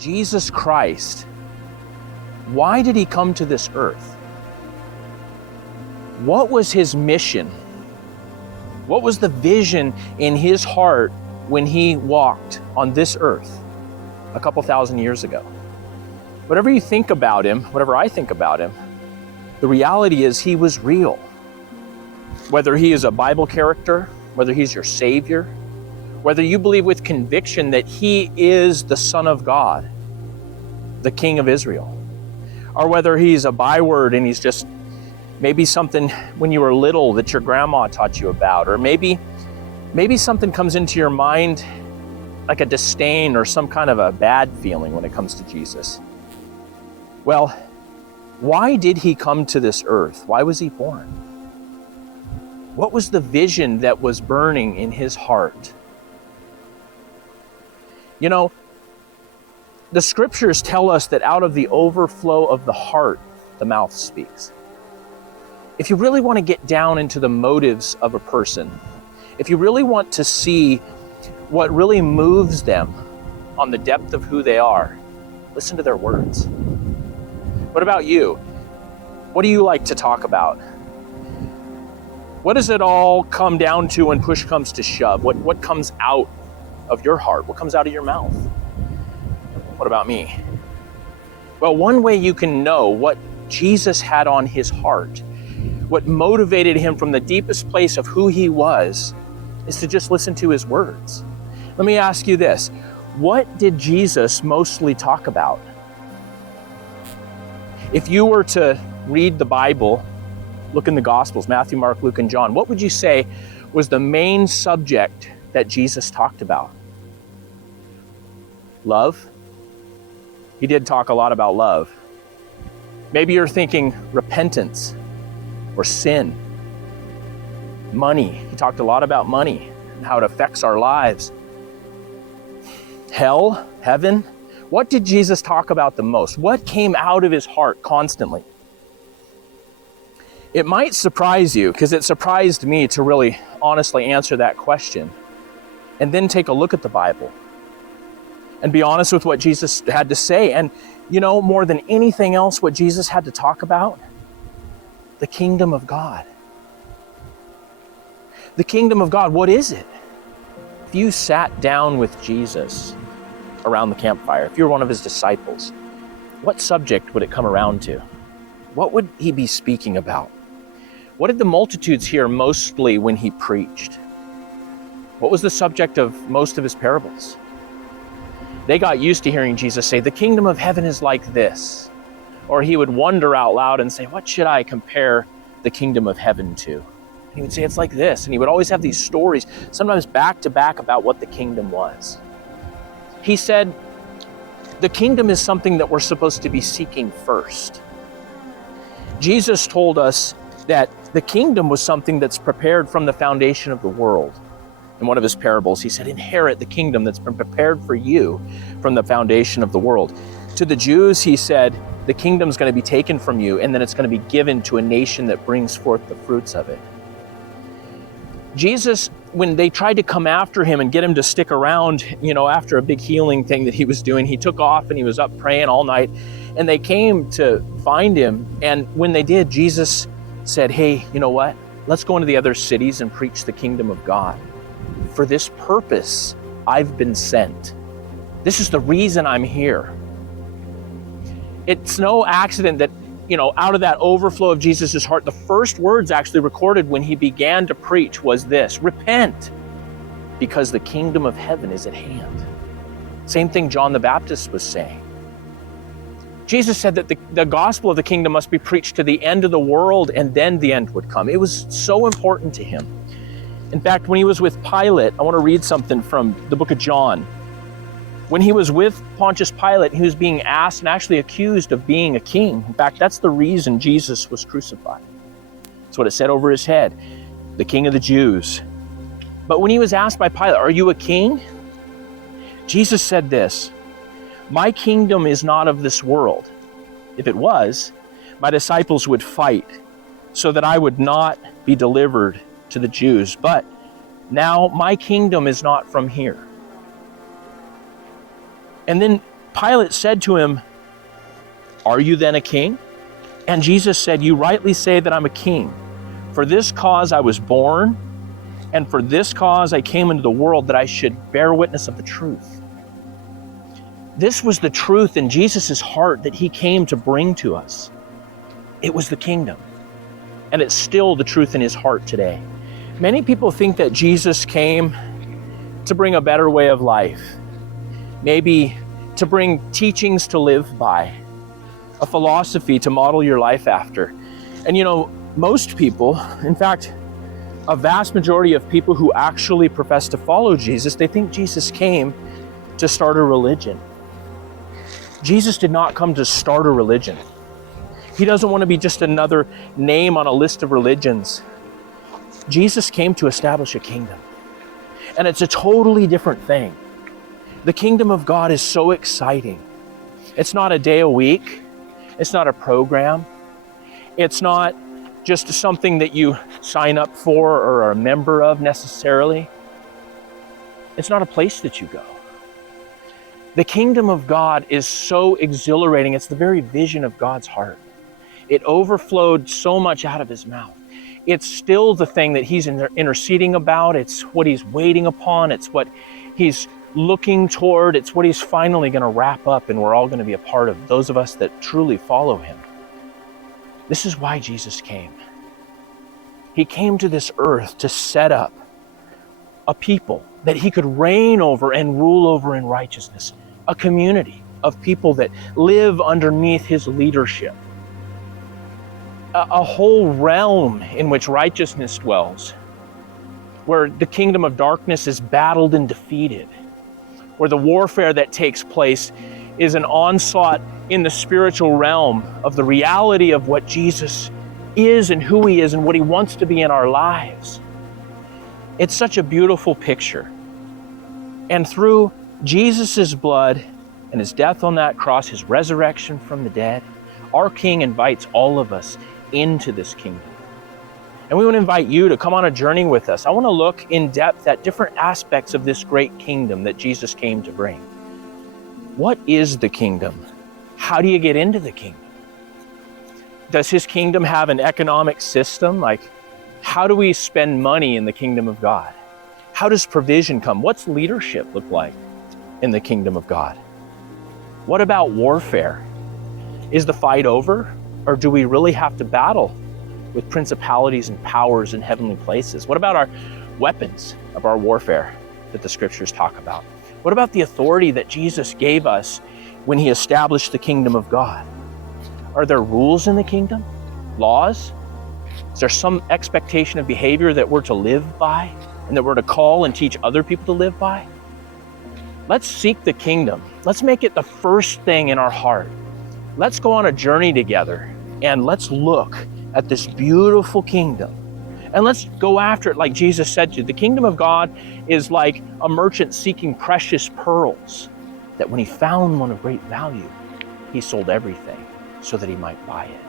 Jesus Christ, why did he come to this earth? What was his mission? What was the vision in his heart when he walked on this earth a couple thousand years ago? Whatever you think about him, whatever I think about him, the reality is he was real. Whether he is a Bible character, whether he's your Savior, whether you believe with conviction that he is the Son of God, the King of Israel, or whether he's a byword and he's just maybe something when you were little that your grandma taught you about, or maybe something comes into your mind like a disdain or some kind of a bad feeling when it comes to Jesus. Well, why did he come to this earth? Why was he born? What was the vision that was burning in his heart? You know, the scriptures tell us that out of the overflow of the heart, the mouth speaks. If you really want to get down into the motives of a person, if you really want to see what really moves them on the depth of who they are, listen to their words. What about you? What do you like to talk about? What does it all come down to when push comes to shove? What comes out of your heart? What comes out of your mouth? What about me? Well, one way you can know what Jesus had on his heart, what motivated him from the deepest place of who he was, is to just listen to his words. Let me ask you this. What did Jesus mostly talk about? If you were to read the Bible, look in the Gospels, Matthew, Mark, Luke, and John, what would you say was the main subject that Jesus talked about? Love. He did talk a lot about love. Maybe you're thinking repentance or sin. Money. He talked a lot about money and how it affects our lives. Hell, heaven. What did Jesus talk about the most? What came out of his heart constantly? It might surprise you, because it surprised me to really honestly answer that question, and then take a look at the Bible and be honest with what Jesus had to say. And you know, more than anything else, what Jesus had to talk about? The kingdom of God. The kingdom of God, what is it? If you sat down with Jesus around the campfire, if you're one of his disciples, what subject would it come around to? What would he be speaking about? What did the multitudes hear mostly when he preached? What was the subject of most of his parables? They got used to hearing Jesus say, the kingdom of heaven is like this. Or he would wonder out loud and say, what should I compare the kingdom of heaven to? And he would say, it's like this. And he would always have these stories, sometimes back to back, about what the kingdom was. He said, the kingdom is something that we're supposed to be seeking first. Jesus told us that the kingdom was something that's prepared from the foundation of the world. In one of his parables, he said, inherit the kingdom that's been prepared for you from the foundation of the world. To the Jews, he said, the kingdom's going to be taken from you, and then it's going to be given to a nation that brings forth the fruits of it. Jesus, when they tried to come after him and get him to stick around, you know, after a big healing thing that he was doing, he took off and he was up praying all night, and they came to find him. And when they did, Jesus said, hey, you know what? Let's go into the other cities and preach the kingdom of God. For this purpose, I've been sent. This is the reason I'm here. It's no accident that, you know, out of that overflow of Jesus' heart, the first words actually recorded when he began to preach was this: repent, because the kingdom of heaven is at hand. Same thing John the Baptist was saying. Jesus said that the gospel of the kingdom must be preached to the end of the world, and then the end would come. It was so important to him. In fact, when he was with Pilate, I want to read something from the book of John. When he was with Pontius Pilate, he was being asked and actually accused of being a king. In fact, that's the reason Jesus was crucified. That's what it said over his head, the King of the Jews. But when he was asked by Pilate, are you a king? Jesus said this: my kingdom is not of this world. If it was, my disciples would fight so that I would not be delivered to the Jews. But now my kingdom is not from here. And then Pilate said to him, "Are you then a king?" And Jesus said, "You rightly say that I'm a king. For this cause I was born, and for this cause I came into the world, that I should bear witness of the truth." This was the truth in Jesus' heart that he came to bring to us. It was the kingdom. And it's still the truth in his heart today. Many people think that Jesus came to bring a better way of life, maybe to bring teachings to live by, a philosophy to model your life after. And most people, in fact, a vast majority of people who actually profess to follow Jesus, they think Jesus came to start a religion. Jesus did not come to start a religion. He doesn't want to be just another name on a list of religions. Jesus came to establish a kingdom. And it's a totally different thing. The kingdom of God is so exciting. It's not a day a week. It's not a program. It's not just something that you sign up for or are a member of necessarily. It's not a place that you go. The kingdom of God is so exhilarating. It's the very vision of God's heart. It overflowed so much out of his mouth. It's still the thing that he's interceding about. It's what he's waiting upon. It's what he's looking toward. It's what he's finally going to wrap up, and we're all going to be a part of, those of us that truly follow him. This is why Jesus came. He came to this earth to set up a people that he could reign over and rule over in righteousness, a community of people that live underneath his leadership, a whole realm in which righteousness dwells, where the kingdom of darkness is battled and defeated, where the warfare that takes place is an onslaught in the spiritual realm of the reality of what Jesus is and who he is and what he wants to be in our lives. It's such a beautiful picture. And through Jesus' blood and his death on that cross, his resurrection from the dead, our King invites all of us into this kingdom. And we want to invite you to come on a journey with us. I want to look in depth at different aspects of this great kingdom that Jesus came to bring. What is the kingdom? How do you get into the kingdom? Does his kingdom have an economic system? Like, how do we spend money in the kingdom of God? How does provision come? What's leadership look like in the kingdom of God? What about warfare? Is the fight over? Or do we really have to battle with principalities and powers in heavenly places? What about our weapons of our warfare that the scriptures talk about? What about the authority that Jesus gave us when he established the kingdom of God? Are there rules in the kingdom? Laws? Is there some expectation of behavior that we're to live by and that we're to call and teach other people to live by? Let's seek the kingdom. Let's make it the first thing in our heart. Let's go on a journey together and let's look at this beautiful kingdom. And let's go after it like Jesus said to. The kingdom of God is like a merchant seeking precious pearls, that when he found one of great value, he sold everything so that he might buy it.